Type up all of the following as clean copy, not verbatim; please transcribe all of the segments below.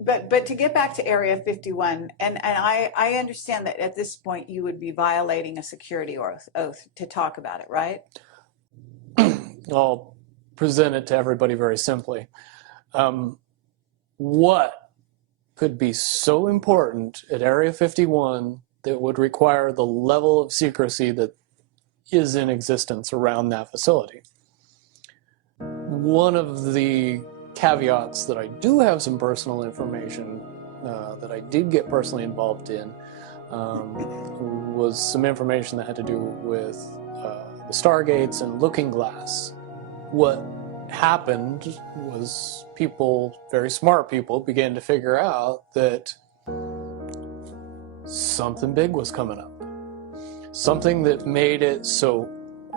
But to get back to Area 51, and I understand that at this point you would be violating a security oath to talk about it, right? I'll present it to everybody very simply. What could be so important at Area 51 that would require the level of secrecy that is in existence around that facility? One of the caveats that I do have some personal information that I did get personally involved in was some information that had to do with the Stargates and Looking Glass. What happened was people, very smart people, began to figure out that something big was coming up. Something that made it so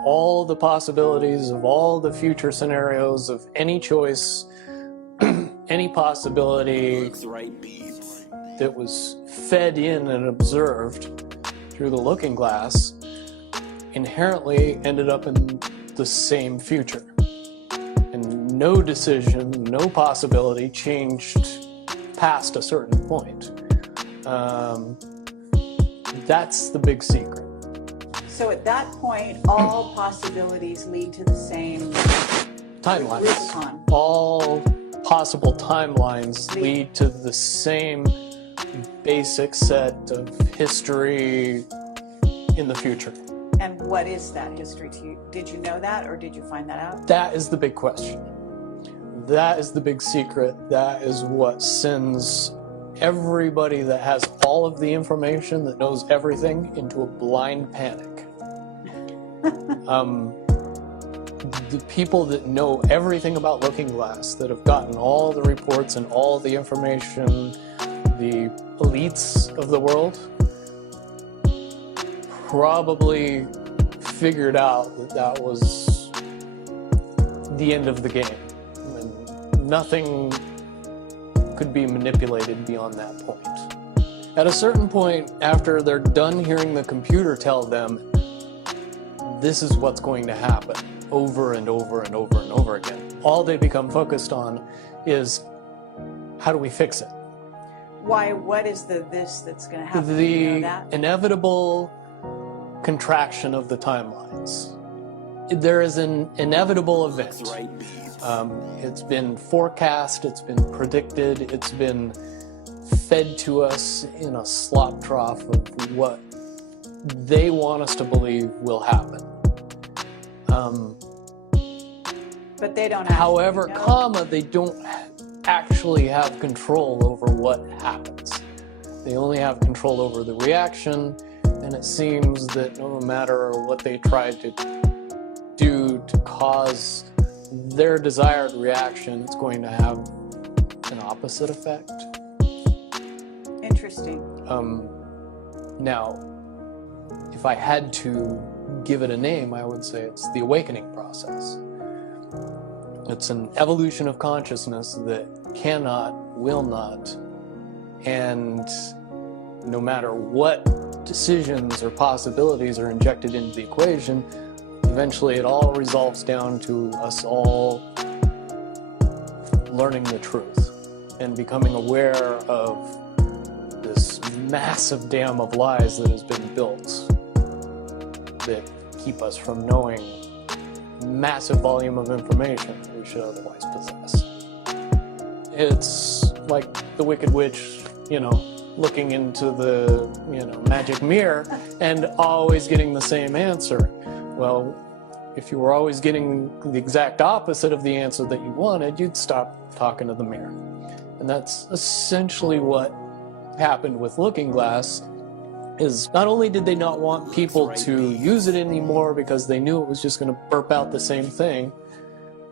all the possibilities of all the future scenarios of any choice, any possibility that was fed in and observed through the Looking Glass inherently ended up in the same future. And no decision, no possibility changed past a certain point. That's the big secret. So at that point, all possibilities lead to the same timelines. All possible timelines lead to the same basic set of history in the future. And what is that history to you? Did you know that, or did you find that out? That is the big question. That is the big secret. That is what sends everybody that has all of the information, that knows everything, into a blind panic. The people that know everything about Looking Glass, that have gotten all the reports and all the information, the elites of the world, probably figured out that that was the end of the game. And nothing could be manipulated beyond that point. At a certain point, after they're done hearing the computer tell them, this is what's going to happen over and over and over and over again, all they become focused on is, how do we fix it? Why? What is this that's going to happen? The inevitable contraction of the timelines. There is an inevitable event. It's been forecast, it's been predicted, it's been fed to us in a slop trough of what they want us to believe will happen. But they don't. However, they don't actually have control over what happens. They only have control over the reaction, and it seems that no matter what they try to do to cause their desired reaction, it's going to have an opposite effect. Interesting. Now, if I had to give it a name, I would say it's the awakening process. It's an evolution of consciousness that cannot, will not, and no matter what decisions or possibilities are injected into the equation, eventually it all resolves down to us all learning the truth and becoming aware of this massive dam of lies that has been built that keep us from knowing massive volume of information that we should otherwise possess. It's like the Wicked Witch, looking into the, magic mirror and always getting the same answer. Well, if you were always getting the exact opposite of the answer that you wanted, you'd stop talking to the mirror. And that's essentially what happened with Looking Glass. Is not only did they not want people to use it anymore because they knew it was just going to burp out the same thing,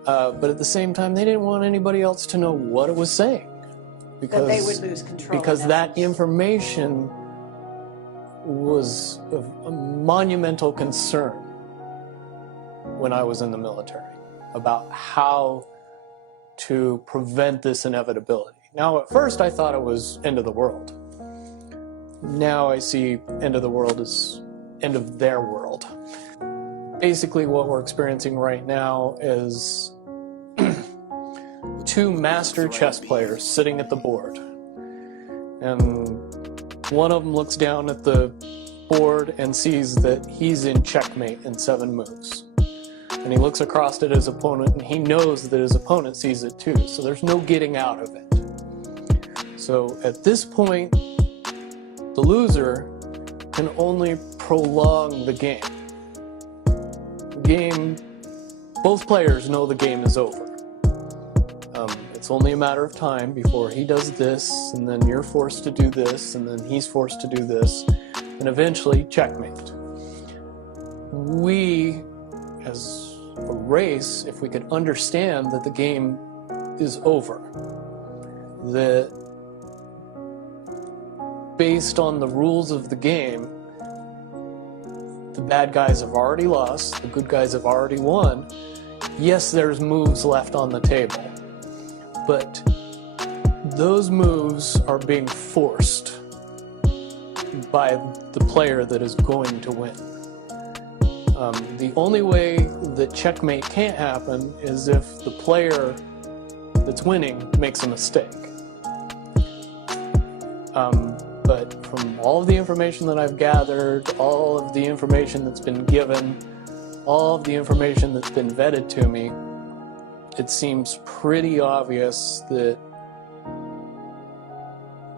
but at the same time they didn't want anybody else to know what it was saying. Because that they would lose control. Because that information was of a monumental concern when I was in the military about how to prevent this inevitability. Now, at first I thought it was end of the world. Now I see end of the world as end of their world. Basically what we're experiencing right now is two master chess players sitting at the board. and one of them looks down at the board and sees that he's in checkmate in 7 moves. And he looks across at his opponent and he knows that his opponent sees it too, so there's no getting out of it. So at this point, the loser can only prolong the game. Both players know the game is over. It's only a matter of time before he does this, and then you're forced to do this, and then he's forced to do this, and eventually checkmate. We, as a race, if we could understand that the game is over, that based on the rules of the game, the bad guys have already lost, the good guys have already won. Yes, there's moves left on the table, but those moves are being forced by the player that is going to win. The only way that checkmate can't happen is if the player that's winning makes a mistake. But from all of the information that I've gathered, all of the information that's been given, all of the information that's been vetted to me, it seems pretty obvious that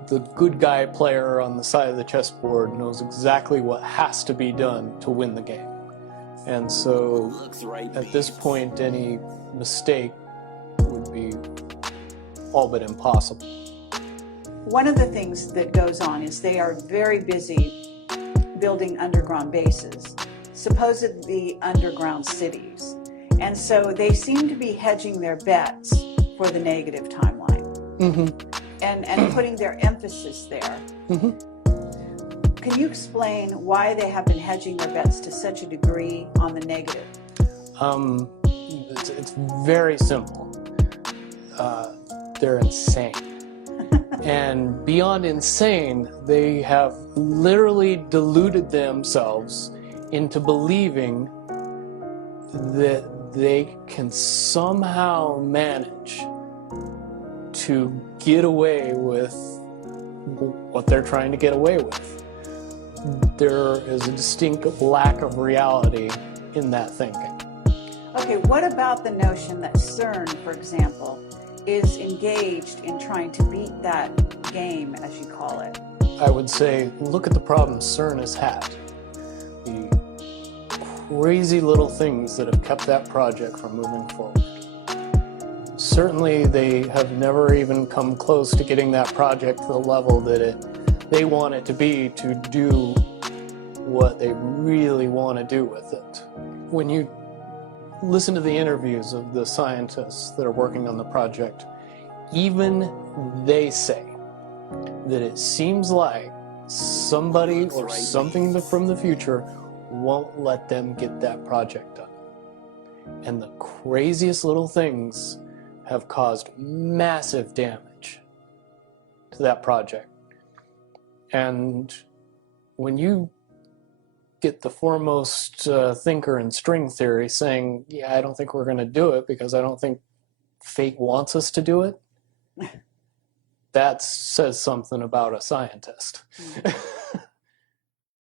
the good guy player on the side of the chessboard knows exactly what has to be done to win the game. And so at this point, any mistake would be all but impossible. One of the things that goes on is they are very busy building underground bases, supposedly underground cities. And so they seem to be hedging their bets for the negative timeline. And putting their emphasis there. Can you explain why they have been hedging their bets to such a degree on the negative? It's very simple. They're insane. And beyond insane, they have literally deluded themselves into believing that they can somehow manage to get away with what they're trying to get away with. There is a distinct lack of reality in that thinking. Okay, what about the notion that CERN, for example, is engaged in trying to beat that game, as you call it? I would say, look at the problems CERN has had. The crazy little things that have kept that project from moving forward. Certainly, they have never even come close to getting that project to the level that they want it to be to do what they really want to do with it. When you listen to the interviews of the scientists that are working on the project, even they say that it seems like somebody or something from the future won't let them get that project done. And the craziest little things have caused massive damage to that project. And when you get the foremost thinker in string theory saying, yeah, I don't think we're going to do it because I don't think fate wants us to do it, that says something about a scientist.